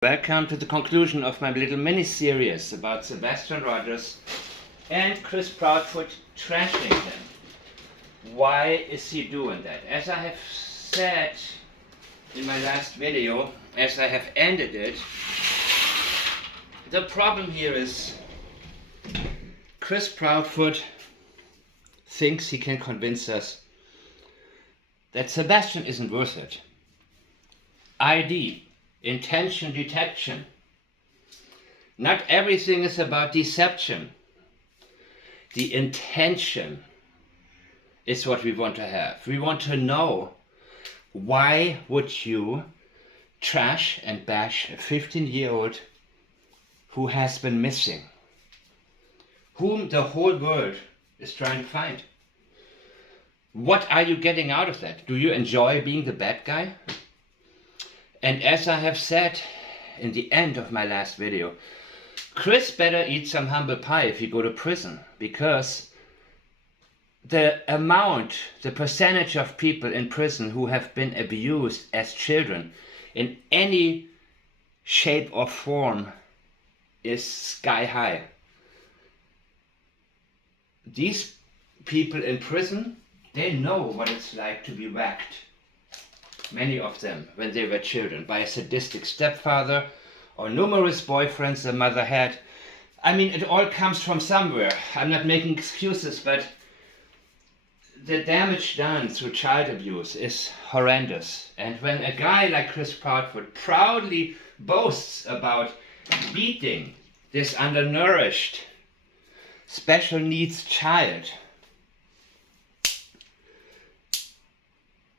Welcome to the conclusion of my little mini-series about Sebastian Rogers and Chris Proudfoot trashing him. Why is he doing that? As I have said in my last video, as I have ended it, the problem here is Chris Proudfoot thinks he can convince us that Sebastian isn't worth it. ID. Intention detection. Not everything is about deception. The intention is what we want to have. We want to know, why would you trash and bash a 15-year-old who has been missing, whom the whole world is trying to find? What are you getting out of that? Do you enjoy being the bad guy? And as I have said in the end of my last video, Chris better eat some humble pie if you go to prison, because the percentage of people in prison who have been abused as children in any shape or form is sky high. These people in prison, they know what it's like to be whacked. Many of them, when they were children, by a sadistic stepfather or numerous boyfriends the mother had. I mean, it all comes from somewhere. I'm not making excuses, but the damage done through child abuse is horrendous. And when a guy like Chris Proudfoot proudly boasts about beating this undernourished, special needs child,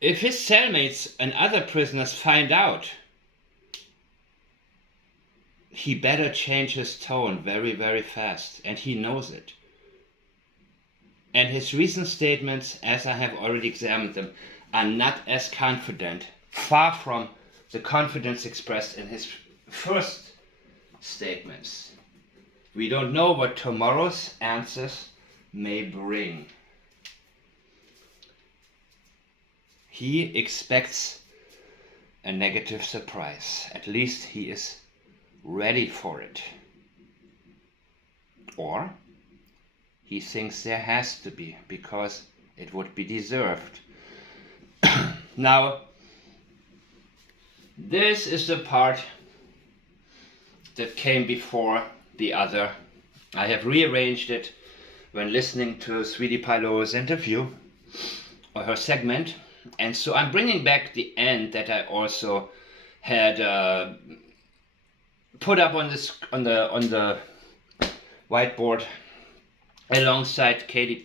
if his cellmates and other prisoners find out, he better change his tone very, very fast, and he knows it. And his recent statements, as I have already examined them, are not as confident, far from the confidence expressed in his first statements. We don't know what tomorrow's answers may bring. He expects a negative surprise. At least he is ready for it. Or he thinks there has to be, because it would be deserved. Now, this is the part that came before the other. I have rearranged it when listening to Sweetie Pie Lowe's interview, or her segment. And so I'm bringing back the end that I also had put up on the whiteboard alongside Kathy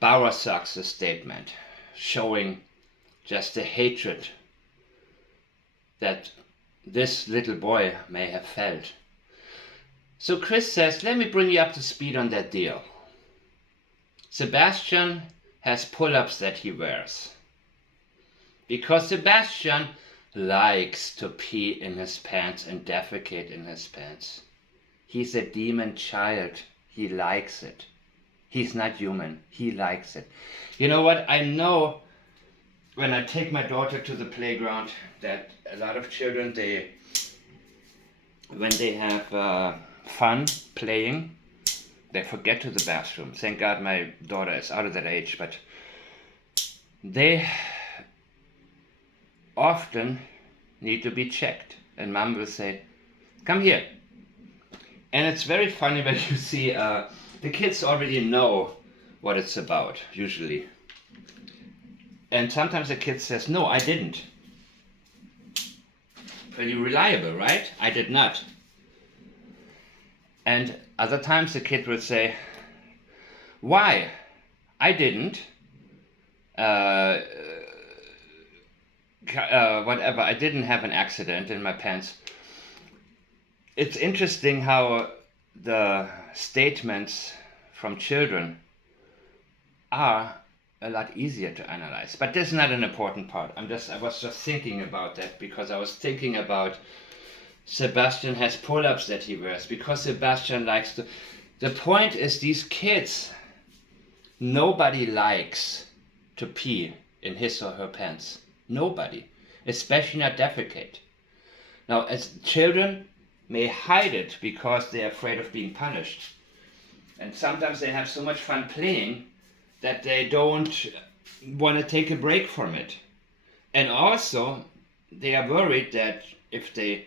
Bowersox's statement, showing just the hatred that this little boy may have felt. So Chris says, let me bring you up to speed on that deal. Sebastian has pull-ups that he wears, because Sebastian likes to pee in his pants and defecate in his pants. He's a demon child. He likes it. He's not human. He likes it. You know what? I know when I take my daughter to the playground that a lot of children, when they have fun playing, they forget to the bathroom. Thank God my daughter is out of that age, but they often need to be checked. And mom will say, come here. And it's very funny when you see the kids already know what it's about, usually. And sometimes the kid says, no, I didn't. Pretty reliable, right? I did not. And other times the kid will say, why? I didn't. Whatever, I didn't have an accident in my pants. It's interesting how the statements from children are a lot easier to analyze. But this is not an important part. I was just thinking about that, because I was thinking about Sebastian has pull-ups that he wears, because Sebastian likes to... The point is, these kids, nobody likes to pee in his or her pants. Nobody. Especially not defecate. Now, as children may hide it because they're afraid of being punished. And sometimes they have so much fun playing that they don't want to take a break from it. And also, they are worried that if they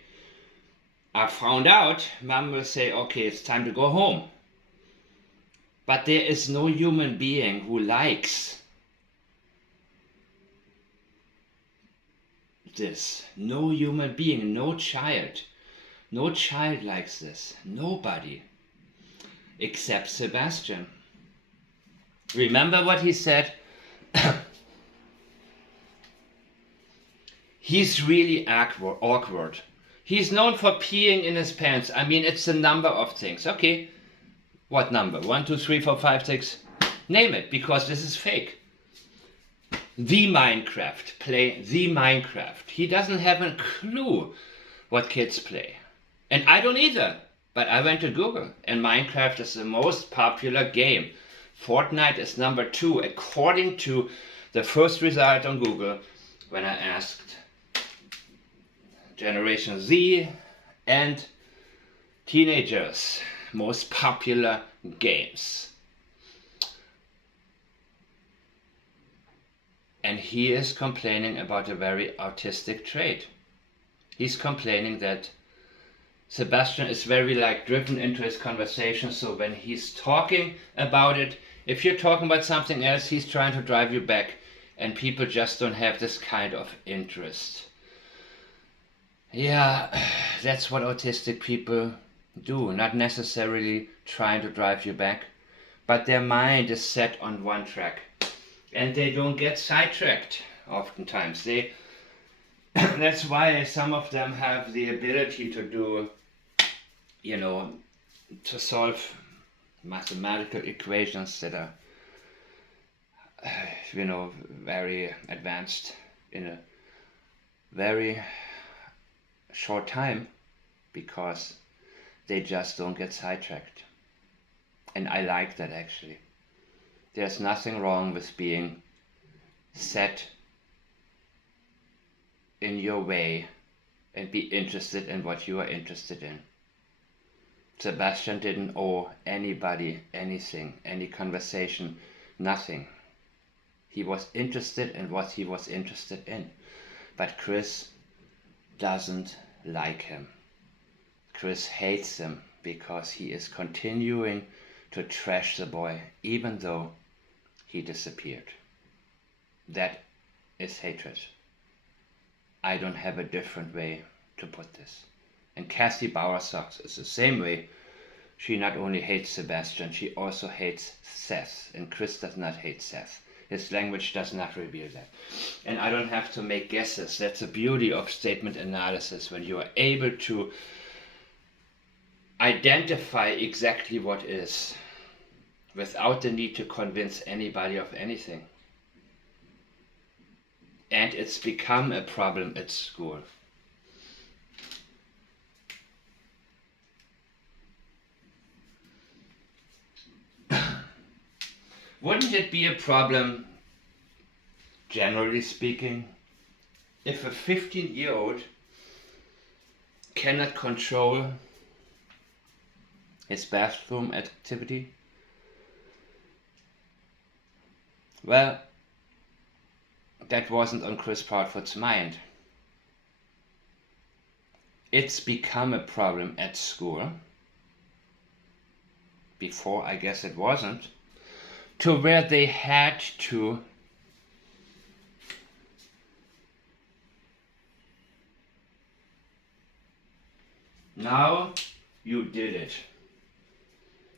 are found out, mom will say, okay, it's time to go home. But there is no human being who likes this. No human being, no child. No child likes this. Nobody. Except Sebastian. Remember what he said? He's really awkward. He's known for peeing in his pants. I mean, it's a number of things. Okay, what number? 1, 2, 3, 4, 5, 6. Name it, because this is fake. The Minecraft. Play the Minecraft. He doesn't have a clue what kids play. And I don't either. But I went to Google, and Minecraft is the most popular game. Fortnite is number 2, according to the first result on Google when I asked Generation Z and teenagers, most popular games. And he is complaining about a very autistic trait. He's complaining that Sebastian is very driven into his conversation, so when he's talking about it, if you're talking about something else, he's trying to drive you back, and people just don't have this kind of interest. Yeah, that's what autistic people do, not necessarily trying to drive you back, but their mind is set on one track, and they don't get sidetracked oftentimes. That's why some of them have the ability to do, to solve mathematical equations that are, very advanced in a very short time, because they just don't get sidetracked. And I like that, actually. There's nothing wrong with being set in your way and be interested in what you are interested in. Sebastian didn't owe anybody anything, any conversation, nothing. He was interested in what he was interested in. But Chris doesn't like him. Chris hates him because he is continuing to trash the boy even though he disappeared. That is hatred. I don't have a different way to put this. And Cassie Bowersox is the same way. She not only hates Sebastian, she also hates Seth. And Chris does not hate Seth. His language does not reveal that. And I don't have to make guesses. That's the beauty of statement analysis, when you are able to identify exactly what is without the need to convince anybody of anything. And it's become a problem at school. Wouldn't it be a problem, generally speaking, if a 15-year-old cannot control his bathroom activity? Well, that wasn't on Chris Proudfoot's mind. It's become a problem at school. Before, I guess it wasn't. To where they had to now you did it.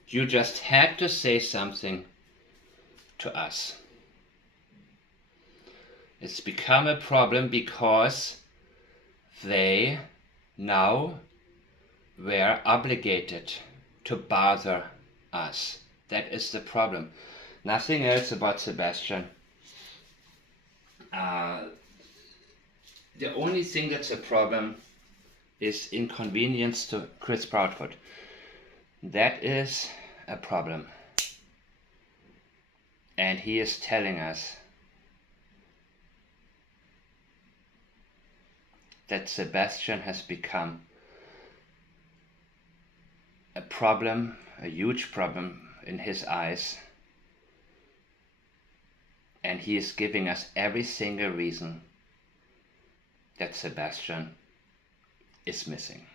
You just had to say something to us. It's become a problem because they now were obligated to bother us. That is the problem. Nothing else about Sebastian. The only thing that's a problem is inconvenience to Chris Proudfoot. That is a problem. And he is telling us that Sebastian has become a problem, a huge problem in his eyes, and he is giving us every single reason that Sebastian is missing.